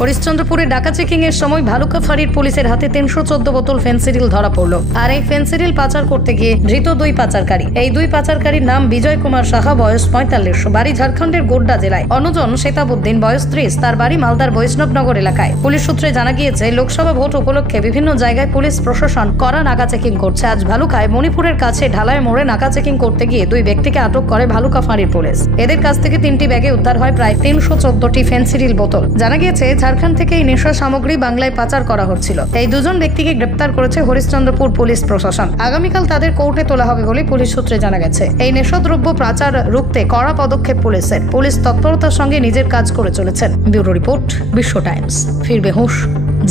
হরিশ্চন্দ্রপুরে ডাকা চেকিং এর সময় ভালুকা ফাঁড়ির পুলিশের হাতে 314 বোতল ফেন্সিডিল ধরা পড়লো। আর এই ফেন্সিডিল পাচার করতে গিয়ে ধৃত দুই পাচারকারী। এই দুই পাচারকারীর নাম বিজয় কুমার সাহা, বয়স 45, বাড়ি ঝাড়খণ্ডের গোড্ডা জেলায়। অনুজন শেতাবুদ্দিন, বয়স 30, তার বাড়ি মালদার বৈষ্ণবনগর এলাকায়। পুলিশ সূত্রে জানা গিয়েছে, লোকসভা ভোট উপলক্ষে বিভিন্ন জায়গায় পুলিশ প্রশাসন কড়া নাকা চেকিং করছে। আজ ভালুকায় মণিপুরের কাছে ঢালাই মোড়ে নাকা চেকিং করতে গিয়ে দুই ব্যক্তিকে আটক করে ভালুকা ফাঁড়ির পুলিশ। এদের কাছ থেকে 3টি ব্যাগে উদ্ধার হয় প্রায় 314টি ফেন্সিডিল বোতল। জানা গিয়েছে, ঝাড়খণ্ড থেকে এই নেশা সামগ্রী বাংলায় পাচার করা হচ্ছিল। এই দুজন ব্যক্তিকে গ্রেপ্তার করেছে হরিশ্চন্দ্রপুর পুলিশ প্রশাসন। আগামীকাল তাদের কোর্টে তোলা হবে বলে পুলিশ সূত্রে জানা গেছে। এই নেশাদ্রব্য পাচার রুখতে কড়া পদক্ষেপ পুলিশের। পুলিশ তৎপরতার সঙ্গে নিজের কাজ করে চলেছেন। ব্যুরো রিপোর্ট, বিশ্ব টাইমস। ফিরবে হুঁশ,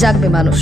জাগবে মানুষ।